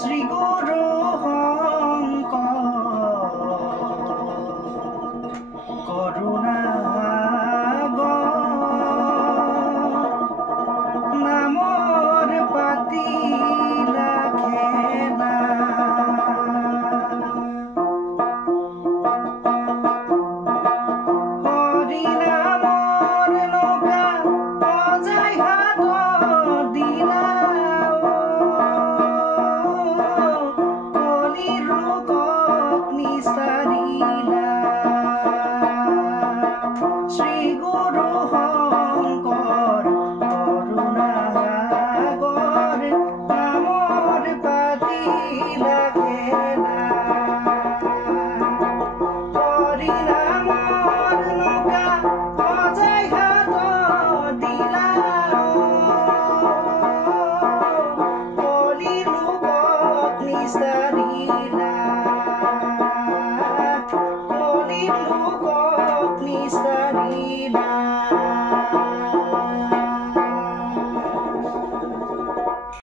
শ্ৰী গুৰু কৰুণা নামৰ পাতি খেলা হৰি নামৰ নৌকা অজাই হাত দিলা কলিৰ লোকক নিস্তাৰিলা শ্ৰী গুৰু শঙ্কৰ কৰুণা নামৰ পাতি খেলা হৰি নামৰ নৌকা অজাই হাত দিলা কলিৰ লোকক নিস্তাৰিলা কলিৰ লোকক নিস্তাৰিলা